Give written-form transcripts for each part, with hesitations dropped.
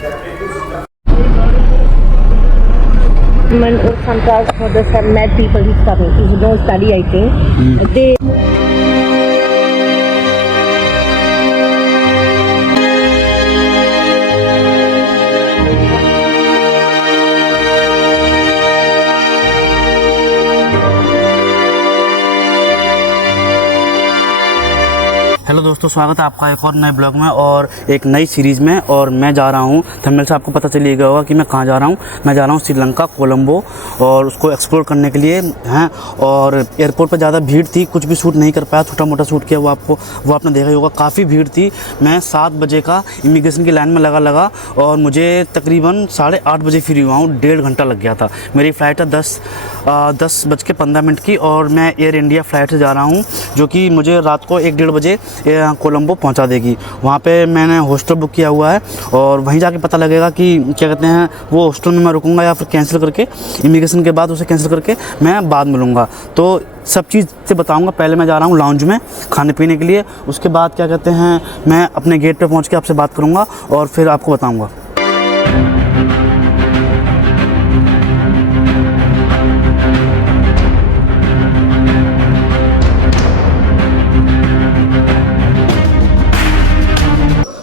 Or sometimes for the some mad people who study, who don't study, I think they. Hello दोस्तों, स्वागत है आपका एक और नए ब्लॉग में और एक नई सीरीज़ में। और मैं जा रहा हूँ, थंबनेल से आपको पता चल गया होगा कि मैं कहाँ जा रहा हूँ। मैं जा रहा हूँ श्रीलंका कोलंबो और उसको एक्सप्लोर करने के लिए हैं। और एयरपोर्ट पर ज़्यादा भीड़ थी, कुछ भी शूट नहीं कर पाया, छोटा मोटा शूट किया वो आपने देखा ही होगा। काफ़ी भीड़ थी। मैं 7 बजे का इमिग्रेशन की लाइन में लगा और मुझे तकरीबन 8:30 बजे फ्री हुआ हूँ। 1.5 घंटा लग गया था। मेरी फ़्लाइट है 10:15 की और मैं एयर इंडिया फ़्लाइट से जा रहा हूँ, जो कि मुझे रात को 1-1:30 बजे कोलंबो पहुंचा देगी। वहाँ पे मैंने हॉस्टल बुक किया हुआ है और वहीं जाके पता लगेगा कि क्या कहते हैं, वो हॉस्टल में मैं रुकूंगा या फिर कैंसिल करके इमिग्रेशन के बाद उसे कैंसिल करके मैं बाद मिलूँगा। तो सब चीज़ से बताऊँगा। पहले मैं जा रहा हूँ लाउंज में खाने पीने के लिए, उसके बाद क्या कहते हैं मैं अपने गेट पे पहुँच के आपसे बात करूँगा और फिर आपको बताऊँगा।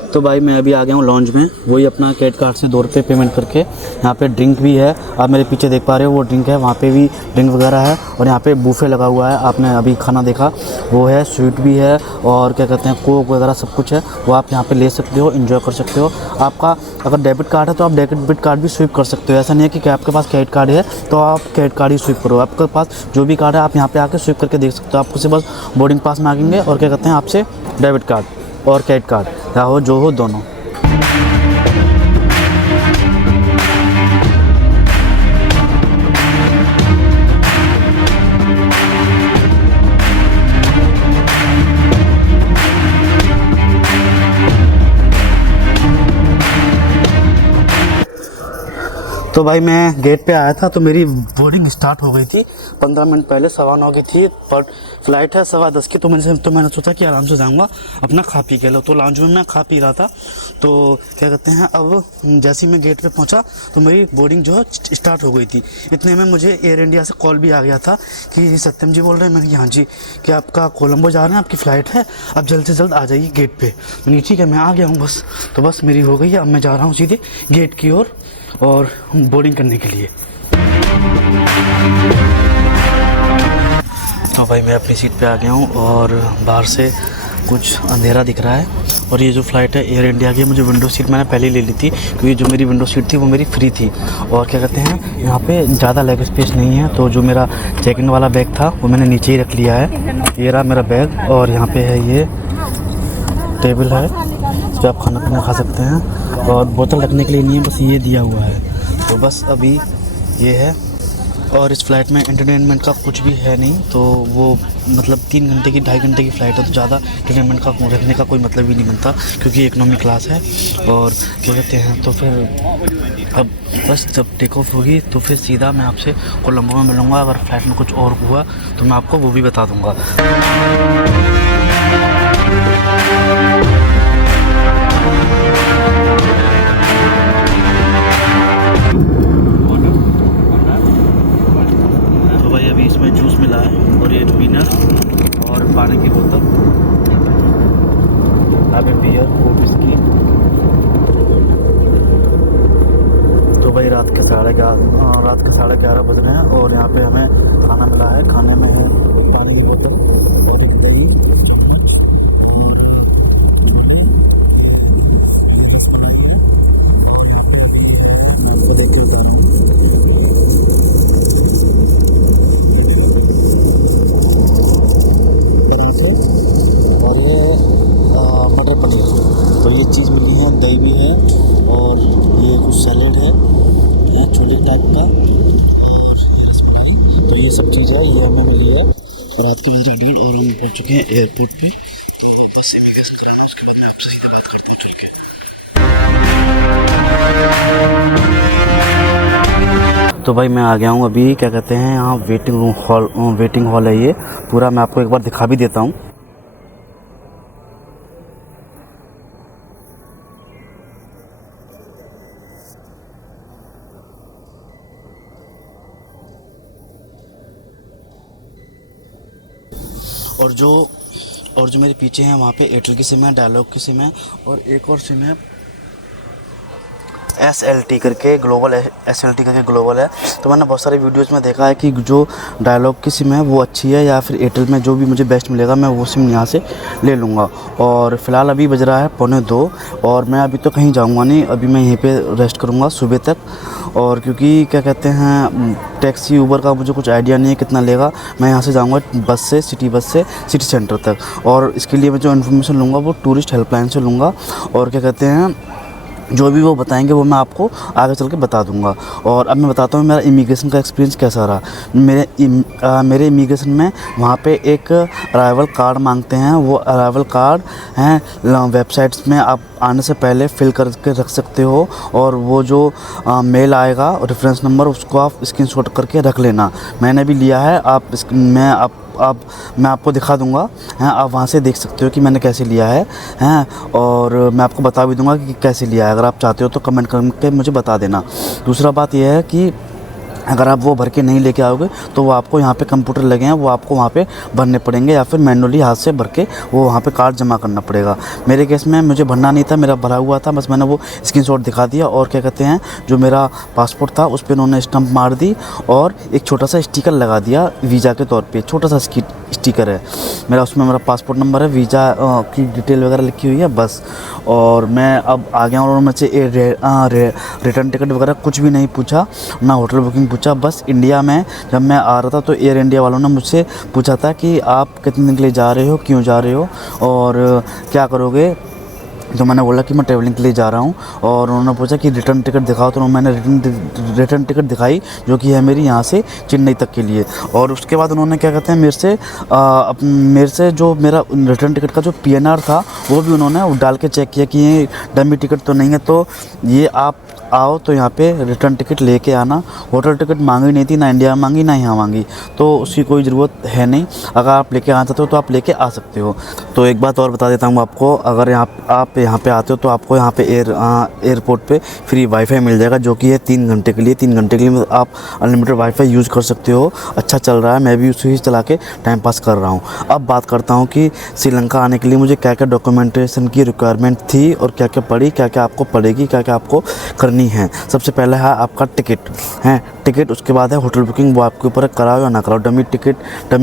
तो भाई मैं अभी आ गया हूँ लॉन्ज में। वही अपना क्रेडिट कार्ड से 2 रुपये पेमेंट करके यहाँ पे ड्रिंक भी है। आप मेरे पीछे देख पा रहे हो वो ड्रिंक है, वहाँ पे भी ड्रिंक वगैरह है। और यहाँ पे बूफे लगा हुआ है, आपने अभी खाना देखा वो है, स्वीट भी है और क्या कहते हैं कोक वगैरह सब कुछ है। वो आप यहाँ पे ले सकते हो, एंजॉय कर सकते हो। आपका अगर डेबिट कार्ड है तो आप डेबिट कार्ड भी स्वीप कर सकते हो। ऐसा नहीं है कि आपके पास क्रेडिट कार्ड है तो आप क्रेडिट कार्ड ही स्वीप करो। आपके पास जो भी कार्ड है आप यहाँ पे आके स्वीप करके देख सकते हो। आपको सिर्फ बस बोर्डिंग पास मांगेंगे और क्या कहते हैं आपसे डेबिट कार्ड और क्रेडिट कार्ड या हो जो हो दोनों। तो भाई मैं गेट पे आया था तो मेरी बोर्डिंग स्टार्ट हो गई थी 15 मिनट पहले, 9:15 की थी। पर फ्लाइट है 10:15 की। तो मैंने सोचा कि आराम से जाऊंगा, अपना खा पी के लो। तो लाउंज में मैं खा पी रहा था। तो क्या कहते हैं अब जैसे ही मैं गेट पे पहुंचा तो मेरी बोर्डिंग जो है स्टार्ट हो गई थी। इतने में मुझे एयर इंडिया से कॉल भी आ गया था कि सत्यम जी बोल रहे हैं। मैंने हाँ जी, कि आपका कोलंबो जा रहे हैं, आपकी फ़्लाइट है, अब जल्द से जल्द आ जाइए गेट पे। मैंने ठीक है, मैं आ गया हूँ बस। तो बस मेरी हो गई है, अब मैं जा रहा हूँ सीधे गेट की ओर और बोर्डिंग करने के लिए। तो भाई मैं अपनी सीट पे आ गया हूँ और बाहर से कुछ अंधेरा दिख रहा है। और ये जो फ़्लाइट है एयर इंडिया की, मुझे विंडो सीट मैंने पहले ही ले ली थी क्योंकि जो मेरी विंडो सीट थी वो मेरी फ्री थी। और क्या कहते हैं यहाँ पे ज़्यादा लेग स्पेस नहीं है। तो जो मेरा चेक इन वाला बैग था वो मैंने नीचे ही रख लिया है। ये रहा मेरा बैग और यहाँ पे है ये टेबल है, इस पर आप खाना पीना खा सकते हैं। और बोतल रखने के लिए नहीं है, बस ये दिया हुआ है। तो बस अभी ये है। और इस फ़्लाइट में एंटरटेनमेंट का कुछ भी है नहीं। तो वो मतलब 3 घंटे की 2.5 घंटे की फ़्लाइट है तो ज़्यादा एंटरटेनमेंट का रखने का कोई मतलब ही नहीं बनता क्योंकि इकोनॉमी क्लास है। और क्या कहते हैं तो फिर अब बस जब टेक ऑफ होगी तो फिर सीधा मैं आपसे कोलंबो में मिलूँगा। अगर फ़्लाइट में कुछ और हुआ तो मैं आपको वो भी बता दूँगा। इसमें जूस मिला है और ये विनर और पानी की बोतल, आगे बियर और विस्की। तो भाई रात के 11:30 बज रहे हैं और यहाँ पे हमें खाना मिला है। खाने में पानी की बोतल और एक दही। मटर पनीर, तो ये चीज़ मिली है, दही भी है और ये कुछ सैलेड है छोटे टाइप का। तो ये सब चीज़ है, ये हमें मिली है। रात के 1:30 और हम पहुँच चुके हैं एयरपोर्ट पे। तो बस इमिग्रेशन कराना, उसके बाद मैं आपसे सीधा बात करता हूँ चल के। तो भाई मैं आ गया हूँ अभी, क्या कहते हैं यहाँ वेटिंग हॉल है ये पूरा। मैं आपको एक बार दिखा भी देता हूँ। और जो मेरे पीछे हैं वहाँ पे एयरटेल की सिम है, डायलॉग की सिम है और एक और सिम है SLT करके ग्लोबल, SLT करके ग्लोबल है। तो मैंने बहुत सारे वीडियोज़ में देखा है कि जो डायलॉग की सिम है वो अच्छी है या फिर एयरटेल में जो भी मुझे बेस्ट मिलेगा मैं वो सिम यहाँ से ले लूँगा। और फ़िलहाल अभी बज रहा है 1:45 और मैं अभी तो कहीं जाऊँगा नहीं, अभी मैं यहीं पे रेस्ट करूँगा सुबह तक। और क्योंकि क्या कहते हैं टैक्सी ऊबर का मुझे कुछ आइडिया नहीं है कितना लेगा, मैं यहाँ से जाऊँगा बस से, सिटी बस से सिटी सेंटर तक। और इसके लिए मैं जो इन्फॉर्मेशन लूँगा वो टूरिस्ट हेल्पलाइन से लूँगा और क्या कहते हैं जो भी वो बताएंगे वो मैं आपको आगे चल के बता दूंगा। और अब मैं बताता हूँ मेरा इमिग्रेशन का एक्सपीरियंस कैसा रहा। मेरे इमिग्रेशन में वहाँ पे एक अराइवल कार्ड मांगते हैं, वो अराइवल कार्ड हैं वेबसाइट्स में आप आने से पहले फिल करके रख सकते हो और वो जो मेल आएगा और रेफरेंस नंबर उसको आप स्क्रीनशॉट करके रख लेना। मैंने भी लिया है, मैं आपको दिखा दूंगा हैं, आप वहाँ से देख सकते हो कि मैंने कैसे लिया है हैं और मैं आपको बता भी दूंगा कि कैसे लिया है। अगर आप चाहते हो तो कमेंट करके मुझे बता देना। दूसरा बात यह है कि अगर आप वो भर के नहीं लेके आओगे तो वो आपको यहाँ पे कंप्यूटर लगे हैं, वो आपको वहाँ पे भरने पड़ेंगे या फिर मैनुअली हाथ से भर के वो वहाँ पे कार्ड जमा करना पड़ेगा। मेरे केस में मुझे भरना नहीं था, मेरा भरा हुआ था, बस मैंने वो स्क्रीनशॉट दिखा दिया और क्या कहते हैं जो मेरा पासपोर्ट था उस पर उन्होंने स्टम्प मार दी और एक छोटा सा स्टिकर लगा दिया वीज़ा के तौर पर। छोटा सा स्टिकर है मेरा, उसमें मेरा पासपोर्ट नंबर है, वीज़ा की डिटेल वगैरह लिखी हुई है बस। और मैं अब आ गया और मुझसे रिटर्न टिकट वगैरह कुछ भी नहीं पूछा, ना होटल बुकिंग पूछा। बस इंडिया में जब मैं आ रहा था तो एयर इंडिया वालों ने मुझसे पूछा था कि आप कितने दिन के लिए जा रहे हो, क्यों जा रहे हो और क्या करोगे। तो मैंने बोला कि मैं ट्रैवलिंग के लिए जा रहा हूँ और उन्होंने पूछा कि रिटर्न टिकट दिखाओ, तो मैंने रिटर्न टिकट दिखाई जो कि है मेरी यहाँ से चेन्नई तक के लिए। और उसके बाद उन्होंने क्या कहते हैं मेरे से जो मेरा रिटर्न टिकट का जो PNR था वो भी उन्होंने डाल के चेक किया कि ये डमी टिकट तो नहीं है, तो ये आप आओ तो यहाँ पे रिटर्न टिकट लेके आना। होटल टिकट मांगी नहीं थी, ना इंडिया में मांगी ना यहाँ मांगी, तो उसकी कोई ज़रूरत है नहीं। अगर आप लेके आ सकते हो तो आप लेके आ सकते हो। तो एक बात और बता देता हूँ आपको, अगर आप यहाँ पे आते हो तो आपको यहाँ पे एयरपोर्ट पे फ्री वाईफाई मिल जाएगा जो कि है 3 घंटे के लिए। 3 घंटे के लिए आप अनलिमिटेड वाईफाई यूज़ कर सकते हो। अच्छा चल रहा है, मैं भी उसे ही चला के टाइम पास कर रहा हूँ। अब बात करता हूँ कि श्रीलंका आने के लिए मुझे क्या क्या डॉक्यूमेंटेशन की रिक्वायरमेंट थी और क्या क्या पड़ी, क्या क्या आपको पड़ेगी, क्या क्या आपको करनी है। सबसे पहला है आपका टिकट, उसके बाद है होटल बुकिंग, वो आपके ऊपर कराओ या ना कराओ। डमी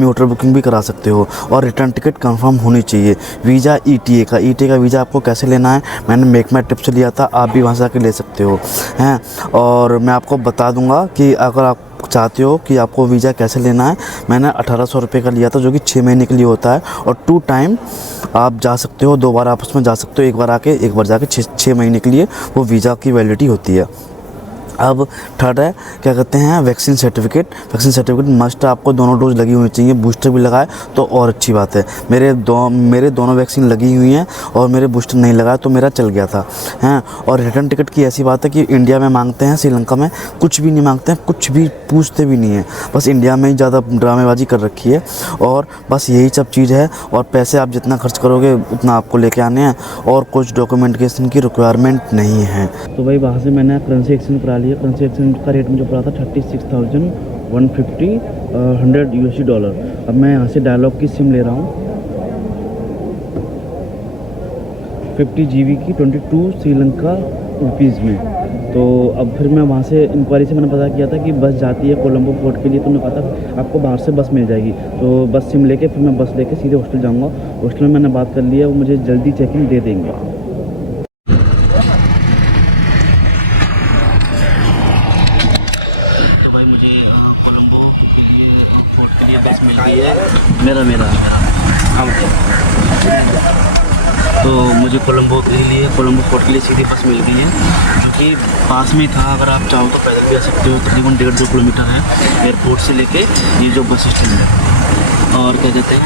होटल बुकिंग भी करा सकते हो और रिटर्न टिकट कंफर्म होनी चाहिए। वीज़ा ETA का वीज़ा आपको कैसे लेना है मैंने मेक माई ट्रिप से लिया था, आप भी वहाँ से आके ले सकते हो हैं। और मैं आपको बता दूंगा कि अगर आप चाहते हो कि आपको वीज़ा कैसे लेना है, मैंने 1800 रुपये का लिया था जो कि 6 महीने के लिए होता है और 2 टाइम आप जा सकते हो, 2 बार आप उसमें जा सकते हो, एक बार आके एक बार जाके 6 महीने के लिए वो वीज़ा की वैलिडिटी होती है। अब थर्ड है क्या कहते हैं वैक्सीन सर्टिफिकेट मस्ट, आपको दोनों डोज लगी होनी चाहिए, बूस्टर भी लगाए तो और अच्छी बात है। मेरे दोनों वैक्सीन लगी हुई हैं और मेरे बूस्टर नहीं लगाया तो मेरा चल गया था हैं। और रिटर्न टिकट की ऐसी बात है कि इंडिया में मांगते हैं, श्रीलंका में कुछ भी नहीं मांगते हैं, कुछ भी पूछते भी नहीं है, बस इंडिया में ही ज़्यादा ड्रामेबाजी कर रखी है और बस यही सब चीज़ है। और पैसे आप जितना खर्च करोगे उतना आपको लेके आने हैं और कुछ डॉक्यूमेंटेशन की रिक्वायरमेंट नहीं है। तो भाई वहाँ से मैंने करेंसी एक्सचेंज करा लिया। करेंसी एक्सचेंज का रेट मुझे पड़ा था 36,150 $100। अब मैं यहाँ से डायलॉग की सिम ले रहा हूँ 50 GB की 22 श्रीलंका रुपीज़ में। तो अब फिर मैं वहाँ से इंक्वायरी से मैंने पता किया था कि बस जाती है कोलंबो पोर्ट के लिए, तो मैं पता आपको बाहर से बस मिल जाएगी। तो बस सिम लेके फिर मैं बस लेके सीधे हॉस्टल जाऊँगा। हॉस्टल में मैंने बात कर लिया, वो मुझे जल्दी चेकिंग दे देंगे। तो भाई मुझे कोलंबो के लिए पोर्ट के लिए बस मिल गई है, मेरा तो मुझे कोलंबो पोर्ट के लिए सीधी बस मिल गई है जो कि पास में था। अगर आप चाहो तो पैदल भी आ सकते हो, तकरीबन 1.5-2 किलोमीटर है एयरपोर्ट से लेके ये जो बस स्टैंड है। और क्या कहते हैं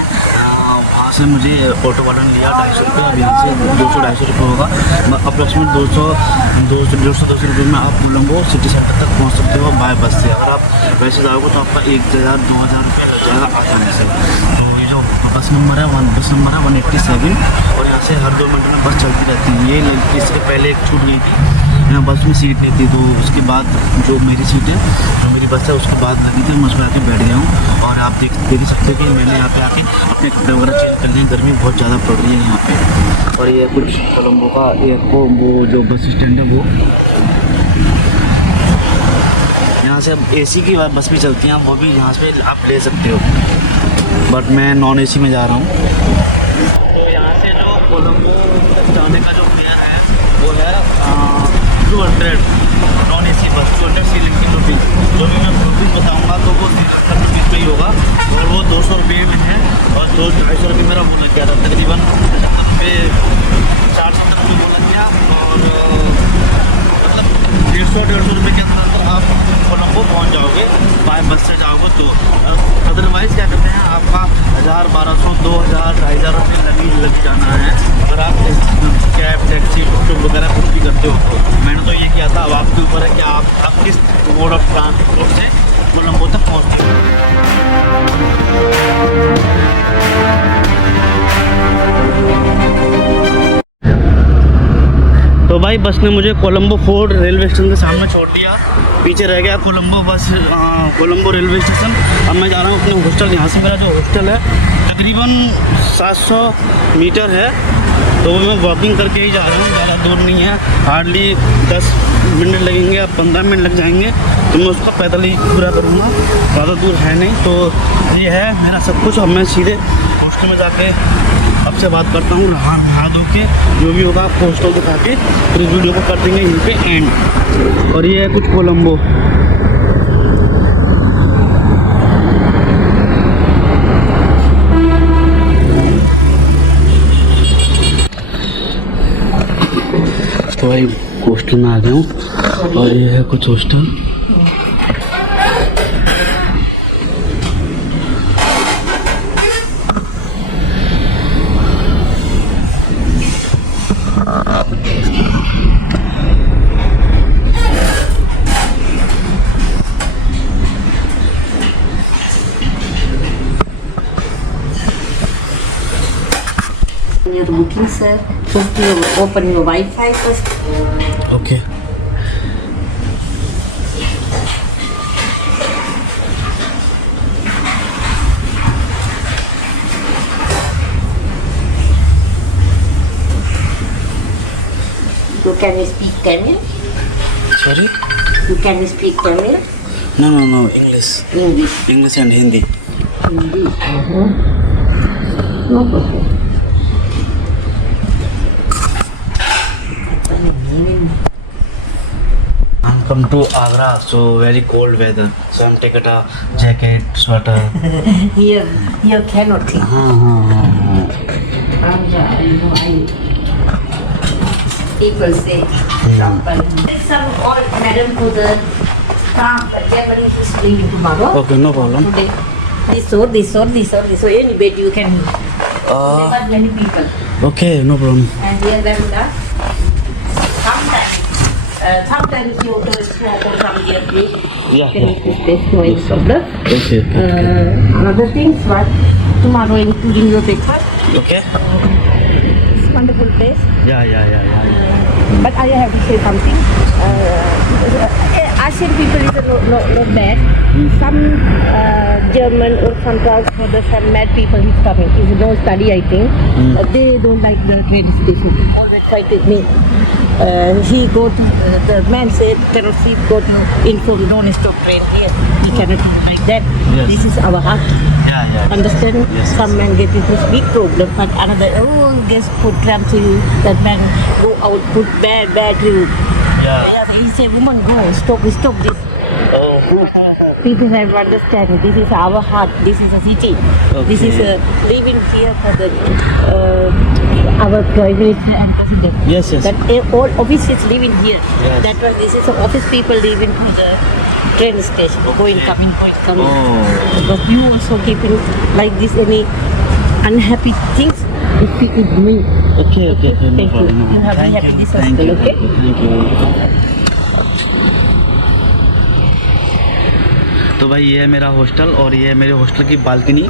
वहाँ से मुझे ऑटो वालों ने लिया 250 रुपये। अब यहाँ से 200-250 रुपये होगा, अप्रॉक्सीमेट 200-250 रुपये में आप कोलंबो सिटी सेंटर तक पहुँच सकते हो बाय बस से। अगर आप वैसे जाओगे तो आपका 1,000-2,000 रुपये लग जाएगा आसानी से। तो ये जो बस नंबर है 187 और यहाँ से हर 2 मिनट में बस चलती रहती है। ये इससे पहले एक छूट गई थी यहाँ बस में सीट नहीं थी, तो उसके बाद जो मेरी सीट है, जो मेरी बस है, उसके बाद लगी थी, मैं उसमें आके बैठ गया हूँ। और आप देख ही सकते हो कि मैंने यहाँ पे आके अपने कपड़े वगैरह चेंज कर लिए। गर्मी बहुत ज़्यादा पड़ रही है यहाँ पे। और ये कुछ कोलंबो का वो जो बस स्टैंड है वो, यहाँ से अब एसी की बस भी चलती हैं, वो भी यहाँ से आप ले सकते हो, बट मैं नॉन एसी में जा रहा हूँ। तो यहाँ से जो कोलंबो तक जाने का जो फेयर है वो है 200 नॉन एसी बस, 260 रुपीज़। जो भी मैं रुपीज़ बताऊँगा तो वो 300 रुपीज़ में ही होगा, और वो 200 रुपये में है। और 200-250 रुपये मेरा वो लग गया था, तकरीबन 75 रुपये 470 रुपये वो लग गया। और मतलब 150 रुपये के अंदर आप कोलंबो पहुंच जाओगे, बाय बस से जाओगे तो। अदरवाइज़ क्या करते हैं, आपका 1000, 1200, 2000, 2500 रुपये लग जाना है अगर आप कैब, टैक्सी, टुक वगैरह कुछ भी करते हो तो। मैंने तो ये किया था, अब आपके ऊपर है कि आप किस मोड ऑफ ट्रांसपोर्ट से कोलंबो तक पहुँचते हो। तो भाई बस ने मुझे कोलंबो फोर्ट रेलवे स्टेशन के सामने छोड़ दिया, पीछे रह गया कोलंबो कोलंबो रेलवे स्टेशन। अब मैं जा रहा हूँ अपने हॉस्टल। यहाँ से मेरा जो हॉस्टल है तकरीबन 700 मीटर है, तो मैं वॉकिंग करके ही जा रहा हूँ, ज़्यादा दूर नहीं है, हार्डली 10 मिनट लगेंगे या 15 मिनट लग जाएंगे, तो मैं उसका पैदल ही पूरा करूँगा, ज़्यादा दूर है नहीं। तो ये है मेरा सब कुछ। अब मैं सीधे हॉस्टल में जाके आपसे बात करता हूँ, नहा धो के जो भी होगा आपको हॉस्टल दिखा के फिर इस वीडियो को कर देंगे यहीं पे एंड। और ये है कुछ कोलंबो। तो भाई हॉस्टल में आ गया हूँ, और ये है कुछ hostel. Your booking, sir. First you open your Wi-Fi first. Okay. You can speak Tamil? Sorry? You can speak Tamil? No, English. English and Hindi. Hindi. No problem. I'm come to Agra, so very cold weather. So I'm taking a jacket, sweater. Here cannot. People say some all madam to the Germany is leaving tomorrow. Okay, no problem. Today, this or any bed you can. There are many people. Okay, no problem. And here then sometimes you do from here please. Yeah. Can you put this no any problem. Okay. Another things what tomorrow including your breakfast. Okay. It's wonderful place. Yeah. But I have to say something. Asian people is not bad. Some German or some transporters, some mad people is coming. Is no study, I think. They don't like the train station. Always fight with me. He go to the man said cannot see go to inform don't stop train here. He cannot do like that. Yes. This is our heart. Yeah. Understand? Yes. Some man get into this big problem, but another guess put tram to you. That man go out put bad review. Yeah. He say woman go stop this. Oh. People have to understand this is our heart. This is a city. This is living here for the our prime minister and president. Yes. That all offices living here. Yes. That was this is office people living to the train station. Going coming. Oh. Because you also keeping like this any unhappy things. You speak with me. Okay. No Thank you. problem. You have been happy this Thank hostel, you. okay? Thank you. तो भाई ये है मेरा hostel, और ये है मेरे hostel की बालकनी।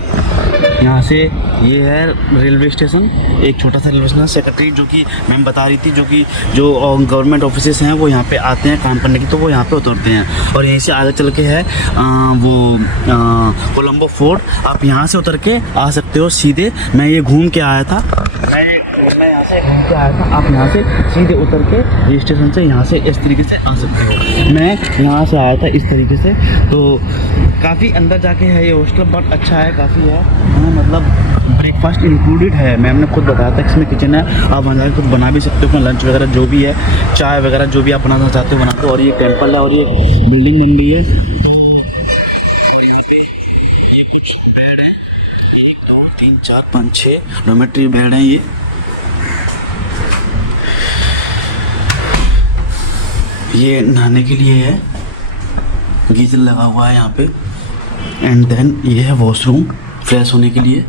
यहाँ से ये है रेलवे स्टेशन, एक छोटा सा रेलवे स्टेशन। सेक्रेटरी जो कि मैम बता रही थी, जो गवर्नमेंट ऑफिसेस हैं वो यहाँ पे आते हैं काम करने की, तो वो यहाँ पे उतरते हैं। और यहीं से आगे चल के है कोलंबो फोर्ट। आप यहाँ से उतर के आ सकते हो सीधे। मैं ये घूम के आया था, मैं यहाँ से घूम के आया था। आप यहाँ से सीधे उतर के ये स्टेशन से यहाँ से इस तरीके से आ सकते हो। मैं यहाँ से आया था इस तरीके से। तो काफ़ी अंदर जाके है ये हॉस्टल, बट अच्छा है, काफ़ी है। मतलब ब्रेकफास्ट इंक्लूडेड है। मैम ने खुद बताया था कि इसमें किचन है, आप वहाँ कुछ बना भी सकते हो अपना लंच वगैरह जो भी है, चाय वगैरह जो भी आप बनाना चाहते हो बनाते हो। और ये टेम्पल है और ये बिल्डिंग बन रही है। 3 4 5 6 डोमेट्री बेड हैं ये नहाने के लिए है, गीजर लगा हुआ है यहाँ पे। एंड देन ये है वॉशरूम फ्रेश होने के लिए,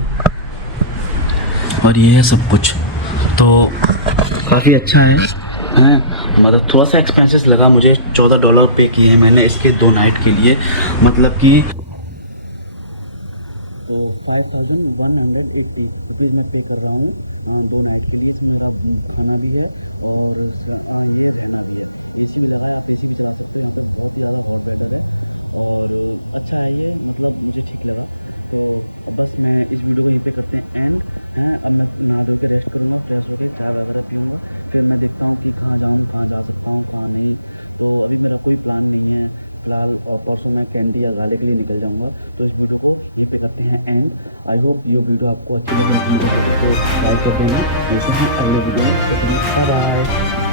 और ये है सब कुछ। तो काफ़ी अच्छा है। मतलब थोड़ा सा एक्सपेंसेस लगा मुझे, $14 पे किए हैं मैंने इसके 2 नाइट के लिए। मतलब कि 5,180 रुपीज़ मैं पे कर रहा हूँ 2 नाइट के लिए। खाना भी है और परसों मैं कैंडी या गाले के लिए निकल जाऊंगा। तो इस वीडियो को यहीं पे करते हैं एंड। आई होप ये वीडियो आपको अच्छी लगी तो लाइक कर देना। मिलते हैं अगले वीडियो में। बाय।